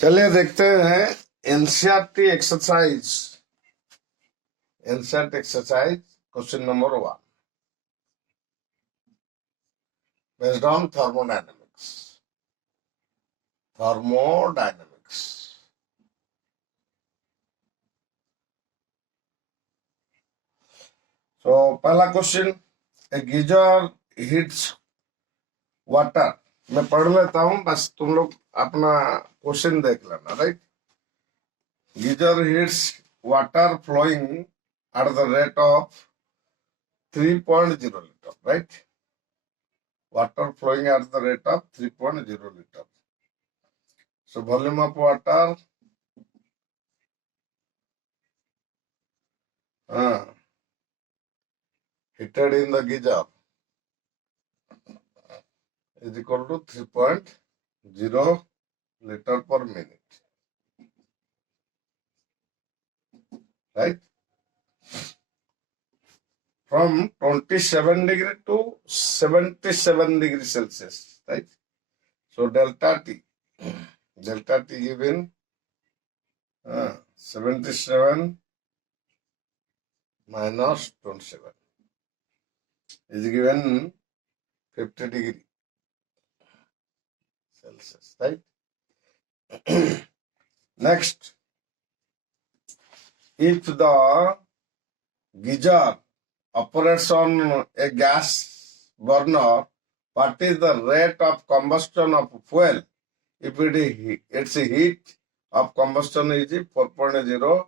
चलिए देखते हैं NCERT exercise. NCERT exercise question number 1 based on thermodynamics. Thermodynamics. तो पहला क्वेश्चन, ए गीजर हीट्स वाटर। मैं पढ़ लेता हूं, बस तुम लोग अपना क्वेश्चन देख लेना। Right, geyser heats water flowing at the rate of 3.0 liter. Right, water flowing at the rate of 3.0 liter. So volume of water heated in the geyser is equal to 3.0 liter per minute. Right? From 27 degree to 77 degree Celsius. Right? So delta T given 77 minus 27 is given 50 degree Celsius. Right? Next, if the geyser operates on a gas burner, what is the rate of combustion of fuel if its heat of combustion is 4.0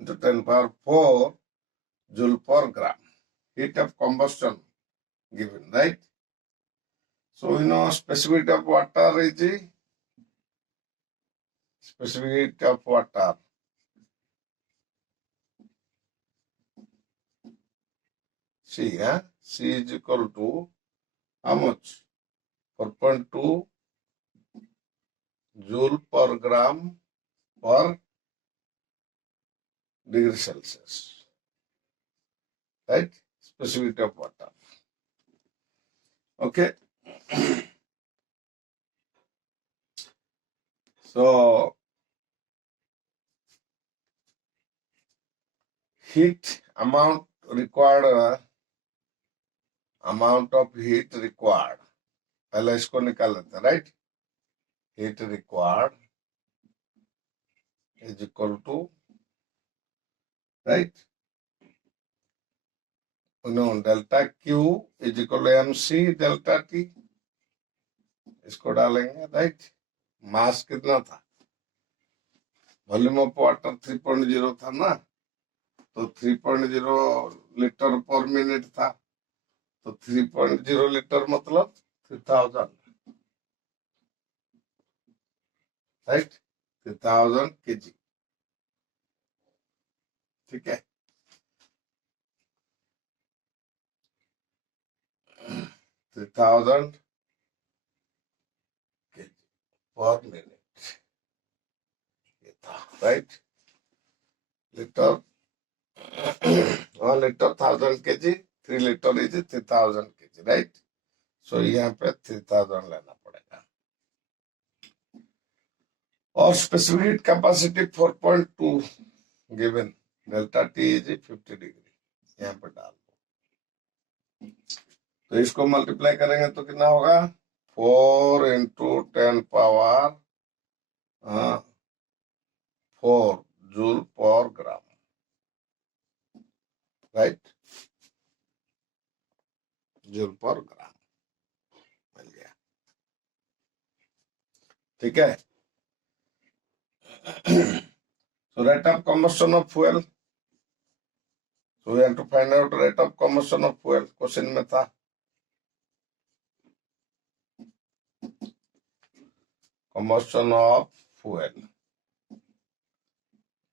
into 10 power 4 joule per gram? Heat of combustion given, right? So, specific heat of water is specific heat of water. C is equal to how much? 4.2 joule per gram per degree Celsius. Right? Specific heat of water. Okay. So, heat amount required, amount of heat required. पहले इसको निकाल लेते हैं, right? Heat required is equal to, right? Delta Q is equal to MC delta T. इसको डालेंगे, right? मास कितना था? Volume of water 3.0 था ना, तो 3.0 लीटर पर मिनट था, तो 3.0 लीटर मतलब 3000, राइट? 3000 kg. ठीक है, 3000 kg पर मिनट ये था, राइट? लीटर 1 liter 1000 kg, 3 liter is 3000 kg, right? So यहाँ पे 3000 लेना पड़ेगा। और specific capacity 4.2 given, delta T is 50 डिग्री, यहाँ पे डाल दो। तो इसको मल्टीप्लाई करेंगे तो कितना होगा? 4 into 10 power 4 joule per gram, right? Joule per ग्राम मिल गया, ठीक है? So rate of combustion of fuel. So we have to find out rate of combustion of fuel. Question में था combustion of fuel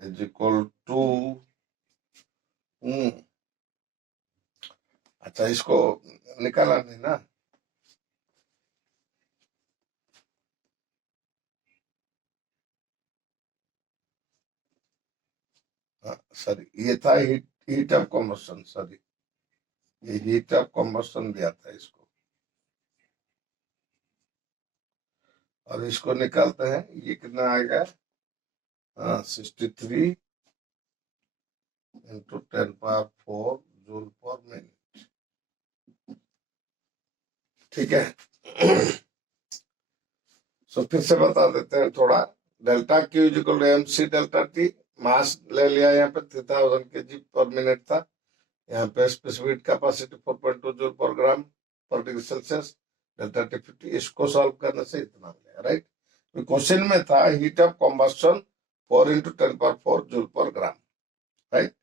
is equal to अच्छा, इसको निकाला नहीं ना? सॉरी, ये था हीट ऑफ कॉम्बस्शन। सॉरी, ये हीट ऑफ कॉम्बस्शन दिया था इसको। और इसको निकालते हैं, ये कितना आएगा, 63 इंटू 10⁴ जूल पर मिनट। ठीक है। तो फिर से बता देते हैं थोड़ा। Delta Q is equal to MC delta T, mass ले लिया यहाँ पे 3000 kg पर मिनट था, यहाँ पे स्पेसिफिक कैपेसिटी 4.2 जूल पर ग्राम पर डिग्री सेल्सियस, डेल्टा टी 50। इसको सॉल्व करने से इतना मिलेगा, राइट। क्वेश्चन में था heat of combustion 4 into 10⁴ joule per gram, right.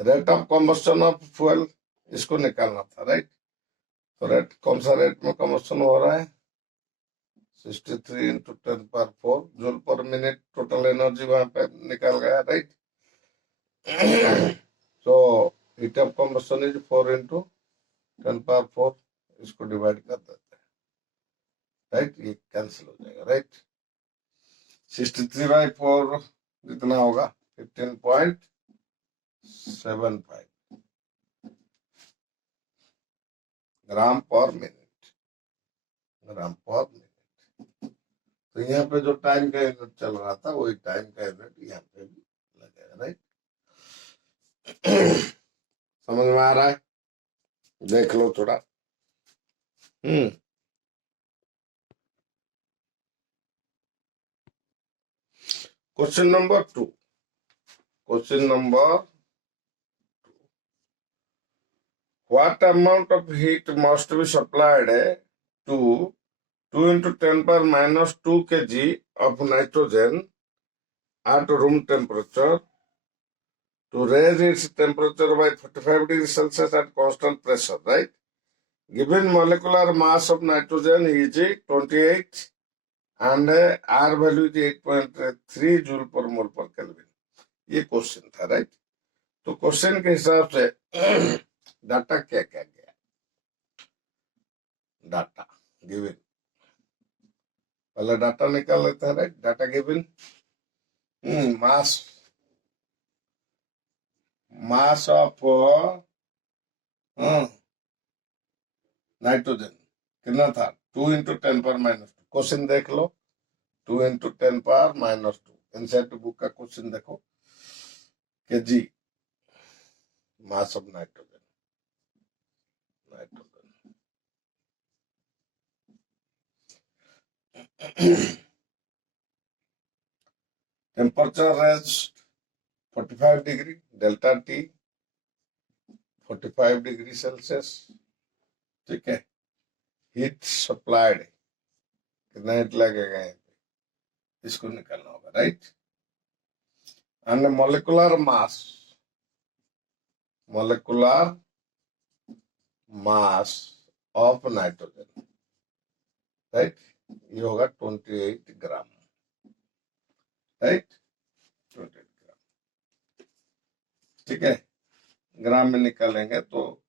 Rate of combustion of fuel इसको निकालना था, राइट। तो रेट कौन सा रेट में कॉम्बस्टन हो रहा है, 63 इंटू 10⁴ जूल पर मिनट, टोटल एनर्जी वहां पे निकल गया, राइट। तो हीट ऑफ कॉम्बस्टन इज 4 इंटू 10⁴, इसको डिवाइड कर देते हैं, राइट। ये कैंसिल हो जाएगा, राइट। 63/4 जितना होगा 15.75 ग्राम पर मिनट, ग्राम पर मिनट। तो यहाँ पे जो टाइम का यूनिट चल रहा था वही टाइम का यूनिट यहाँ पे भी लगेगा, राइट। समझ में आ रहा है, देख लो थोड़ा। Question number 2, question number 2, what amount of heat must be supplied to 2 into 10⁻² kg of nitrogen at room temperature to raise its temperature by 45 degrees Celsius at constant pressure, right? Given molecular mass of nitrogen is 28 and R value is 8.3 joule per mole पर केल्विन। ये क्वेश्चन था, राइट। तो क्वेश्चन के हिसाब से डाटा क्या क्या गया, डाटा गिवन, पहले डाटा निकाल लेते हैं, right. Data given, mass of nitrogen कितना था, 2 इंटू 10⁻²। क्वेश्चन देख लो, 2 इंटू 10⁻²। एनसीईआरटी बुक का क्वेश्चन देखो कि जी mass of nitrogen, temperature range 45 degree, delta T 45 degree Celsius, ठीक है। हीट सप्लाइड कितना हीट लगेगा यहाँ पे, इसको निकालना होगा, right. And molecular mass of nitrogen, right. ये होगा 28 ग्राम, राइट, 28 ग्राम, ठीक है। ग्राम में निकालेंगे तो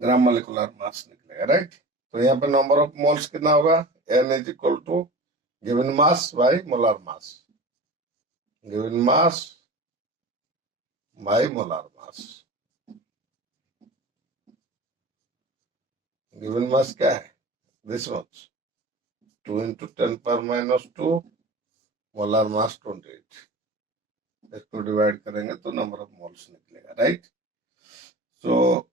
ग्राम मोलिकुलर मास निकलेगा, राइट। तो यहाँ पे नंबर ऑफ मोल्स कितना होगा, N is equal to given mass by molar mass, given mass by molar mass. Given mass क्या है, this much, 2 into 10⁻², molar mass 28, इसको डिवाइड करेंगे तो नंबर ऑफ मोल्स निकलेगा, राइट। तो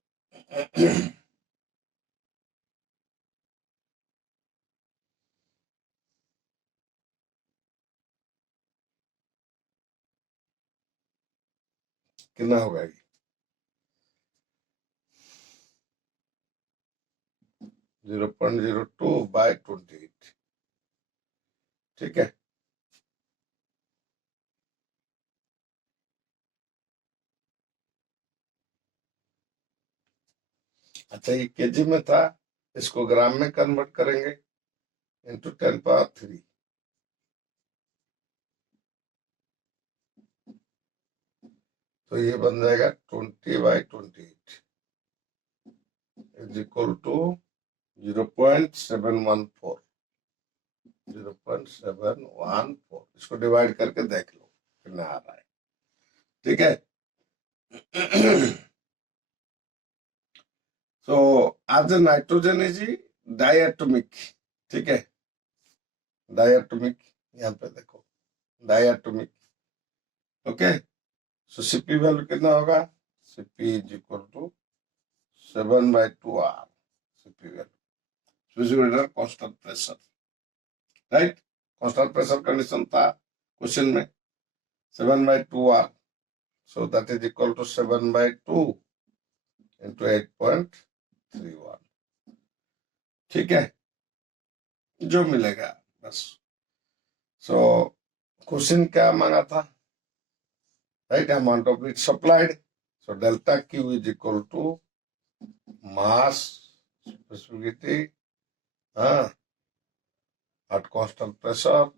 कितना होगा ये, 0.02/28, ठीक है। अच्छा, ये केजी में था, इसको ग्राम में कन्वर्ट करेंगे इंटू 10⁻3, तो ये बन जाएगा 20/28 इज इक्वल टू 0.714, 0.714। इसको डिवाइड करके देख लो कितना आ रहा है, ठीक है। तो आज नाइट्रोजन इज डायटोमिक, ठीक है। डायटोमिक, यहाँ पे देखो diatomic. Okay, so CP value कितना होगा? CP is equal to 7/2R CP value, constant pressure, right? Constant pressure condition था क्वेश्चन में 7/2R, so that is equal to 7/2 into 8.31। ठीक है, जो मिलेगा बस। सो क्वेश्चन क्या मांगा था? Right, amount of heat supplied, so delta Q is equal to mass specificity at constant pressure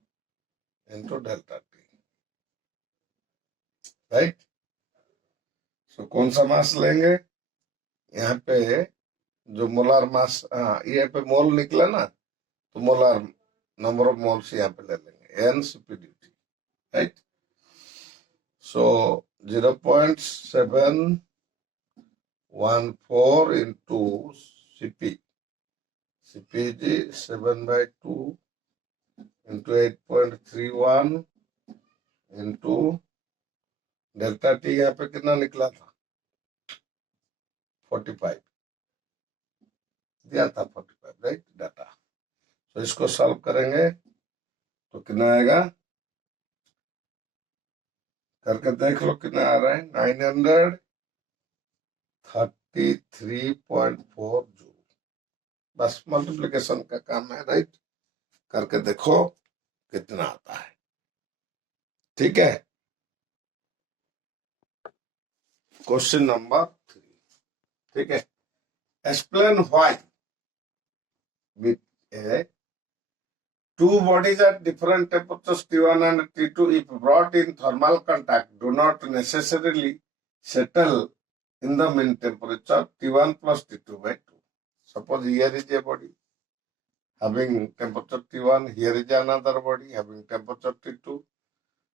into delta T, right? So कौन सा मास लेंगे? यहाँ पे जो मोलार मास, यहाँ पे मोल निकला ना, तो मोलार नंबर ऑफ मोल्स यहाँ पे ले लेंगे, NCPDT, right? So 0.714 into CP, CP is 7/2 into 8.31 into डेल्टा टी यहाँ पे कितना निकला था? 45 दिया था, 45, राइट? डाटा। तो इसको सॉल्व करेंगे तो कितना आएगा? करके देख लो कितना आ रहा है। 933.4 जूल। बस मल्टीप्लिकेशन का काम है, राइट? करके देखो कितना आता है। ठीक है, क्वेश्चन नंबर 3। ठीक है, explain why with two bodies at different temperatures T1 and T2, if brought in thermal contact, do not necessarily settle in the mean temperature T1 plus T2/2. Suppose here is a body having temperature T1, here is another body having temperature T2,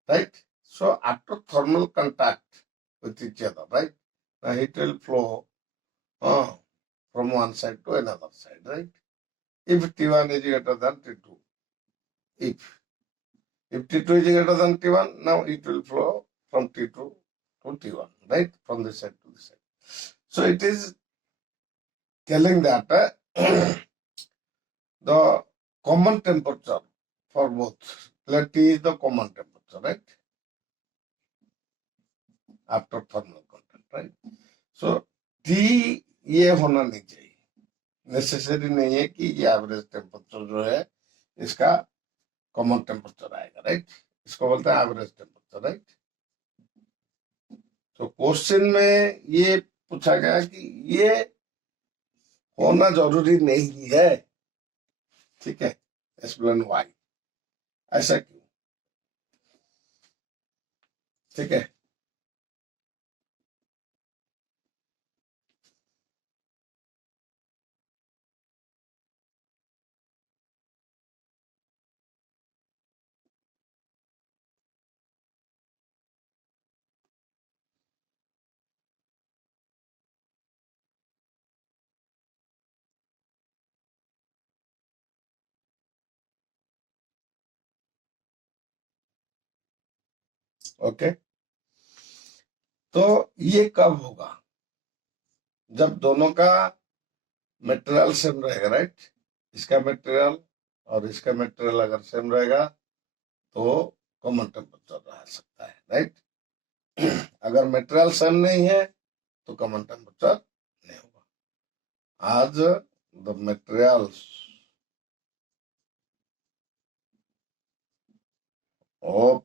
right? So after thermal contact with each other, right? Now heat will flow from one side to another side, right? If T1 is greater than T2, if T2 is greater than T1, now it will flow from T2 to T1, right? From this side to this side. So it is telling that the common temperature for both, let T is the common temperature, right? After thermal contact, right? So T ये होना नहीं चाहिए, नेसेसरी नहीं है कि ये average temperature जो है इसका कॉमन टेम्परेचर आएगा, राइट? इसको बोलते हैं एवरेज टेम्परेचर, राइट? तो क्वेश्चन में ये पूछा गया कि ये होना जरूरी नहीं है। ठीक है, एक्सप्लेन व्हाई, ऐसा क्यों? ठीक है, ओके। तो ये कब होगा? जब दोनों का मटेरियल सेम रहेगा, राइट? इसका मटेरियल और इसका मटेरियल अगर सेम रहेगा तो कॉमन टेम्परेचर रह सकता है, राइट? अगर मटेरियल सेम नहीं है तो कॉमन टेम्परेचर नहीं होगा। आज the materials of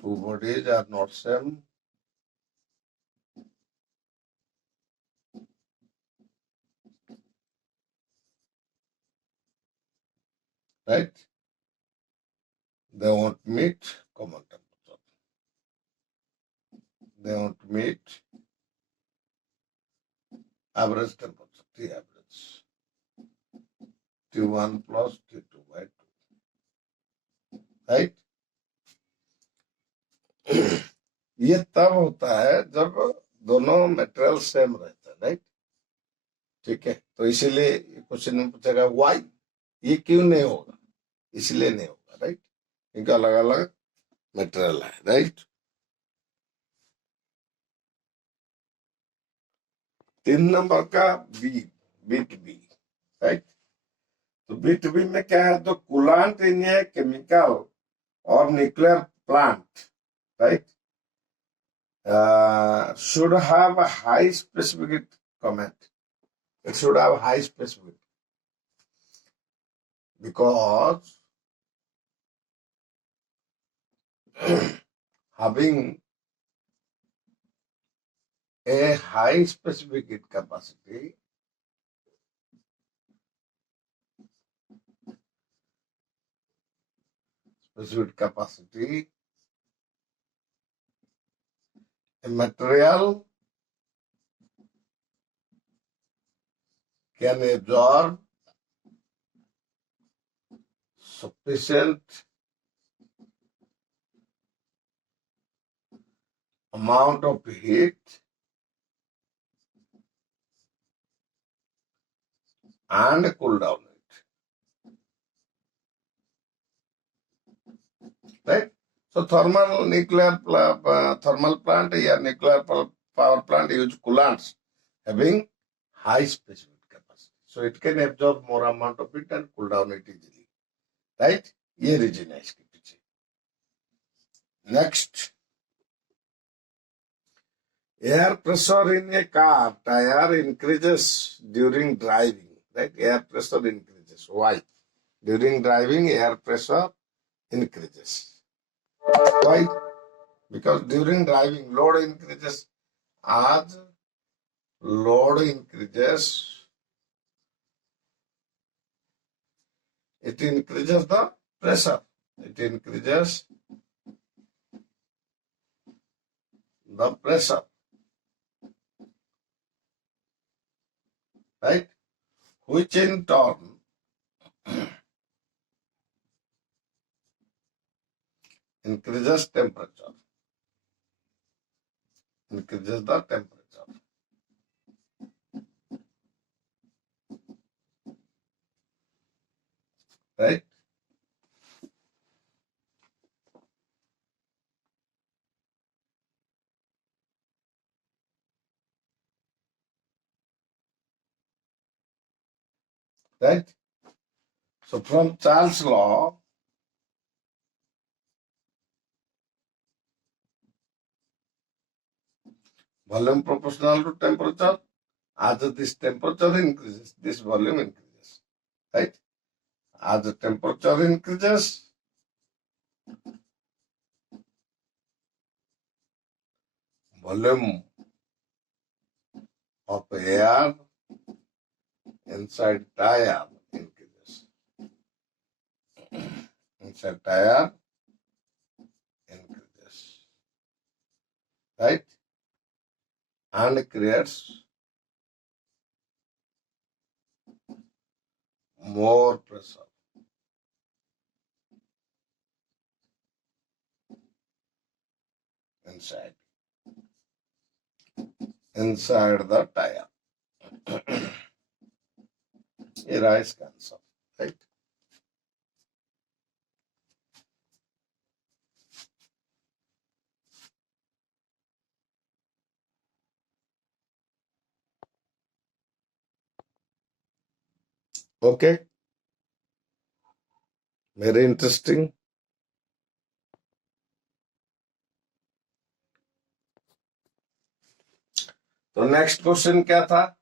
two bodies are not same, right? They won't meet common temperature. They won't meet average temperature, T average, T1 plus T2/2, right? ये तब होता है जब दोनों मटेरियल सेम रहते हैं, राइट? ठीक है, तो इसीलिए क्वेश्चन में पूछेगा व्हाई, ये क्यों नहीं होगा? इसलिए नहीं होगा, राइट? इनका अलग अलग मटेरियल है, राइट? 3 नंबर का B, B to B, right? तो बी टू बी में क्या है? तो कूलांट इन ए केमिकल और nuclear plant, right, should have a high specific comment. It should have high specific because having a high specific heat capacity a material can absorb sufficient amount of heat and cool down it, right? So thermal plant or nuclear power plant use coolants having high specific capacity, so it can absorb more amount of heat and cool down it easily, right? ये रीजन है इसके पीछे. Next, air pressure in a car tire increases during driving, right? Air pressure increases. Why? During driving, air pressure increases. Why? Because during driving, load increases. As load increases, it increases the pressure. It increases the pressure, right? Which in turn increases temperature. Increases the temperature, right? Right? So from Charles' law, volume proportional to temperature. As this temperature increases, this volume increases, right? As the temperature increases, volume of air inside tire increases. Inside tire increases, right? And creates more pressure inside the tire. ये रहा इसका answer, right? Okay, very interesting. तो next question क्या था?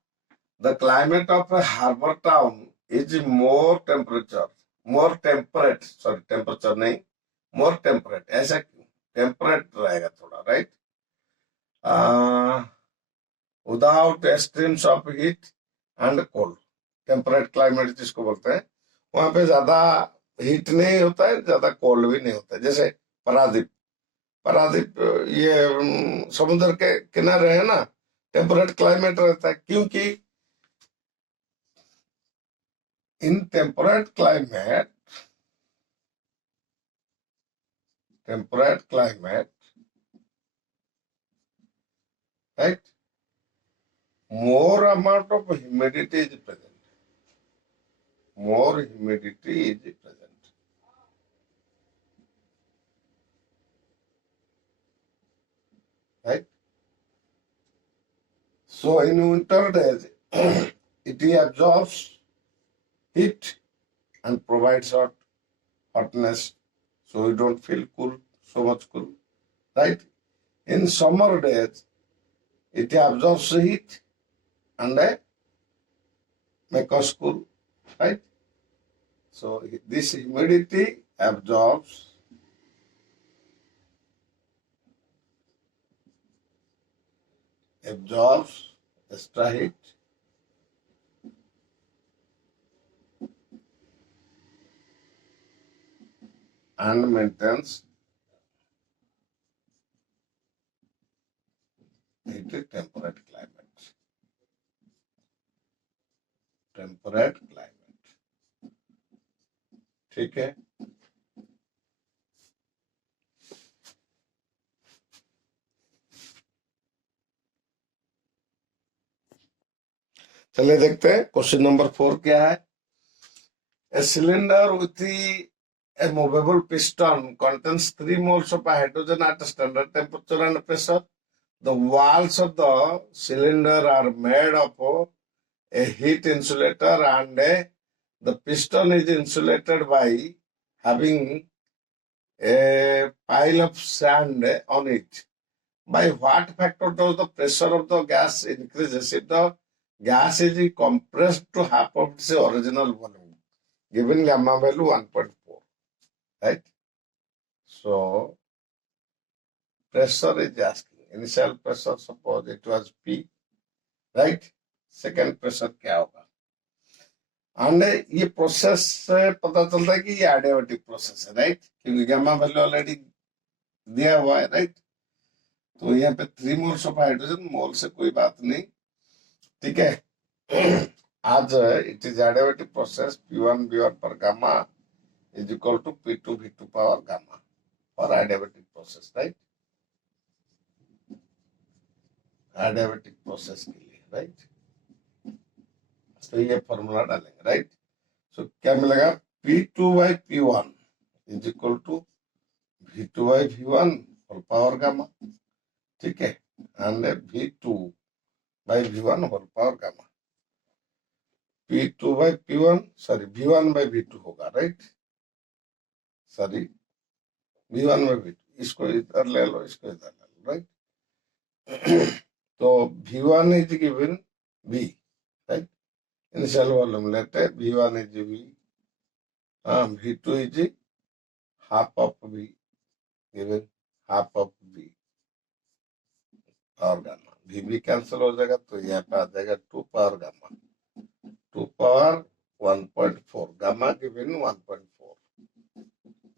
The climate of a harbor town is more temperate, sorry, temperature नहीं, more temperate. ऐसा क्यों? Temperate रहेगा थोड़ा, right? Without extremes of heat and cold. Temperate climate जिसको बोलते हैं, वहां पे ज्यादा हीट नहीं होता है, ज्यादा कोल्ड भी नहीं होता है. जैसे पारादीप, ये समुद्र के किनारे है ना, टेम्परेट क्लाइमेट रहता है. क्योंकि in temperate climate, right, more amount of humidity is present. more humidity is present. Right? So in winter days, it absorbs heat and provides hotness, so you don't feel cool, so much cool. Right? In summer days, it absorbs heat and make us cool. Right? So this humidity absorbs extra heat and maintains temperate climate. ठीक है. चलिए देखते हैं question number 4 क्या है. A cylinder with a movable piston contains 3 moles of hydrogen at a standard temperature and pressure. The walls of the cylinder are made of a heat insulator and the piston is insulated by having a pile of sand on it. By what factor does the pressure of the gas increases if the gas is compressed to half of its original volume? Given gamma value 1.4, right? So pressure is asking. Initial pressure, suppose it was P, right? Second pressure क्या होगा? And ये प्रोसेस से पता चलता है कि ये adiabatic process है, राइट? क्योंकि गामा वैल्यू ऑलरेडी दिया हुआ है, राइट? तो यहाँ पे 3 मोल्स ऑफ हाइड्रोजन, मोल से कोई बात नहीं, ठीक है. आज it is adiabatic process. P1 V1 पर gamma is equal to P2 V2 power gamma for adiabatic process, right? Adiabatic process के लिए, right? तो ये फॉर्मूला डालेंगे, राइट? सो क्या मिलेगा? P2 by P1 is equal to V2 by V1 whole power gamma, ठीक है? And V2 by V1 whole power gamma. P2 by P1, sorry, V1 by V2 होगा, right? Sorry, V1 by V2. इसको इधर ले लो, इसको इधर ले लो, राइट? तो V1 is given V, right? Initial volume letter V1 is V, V2 is half of V, given half of V power gamma. V cancel हो जाएगा तो यहाँ पे आ जाएगा 2 power gamma. 2 power 1.4, gamma given 1.4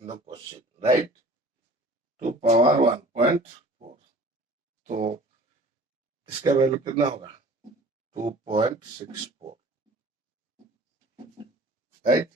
in the question, right? 2 power 1.4. तो इसका वैल्यू कितना होगा? 2.64, right?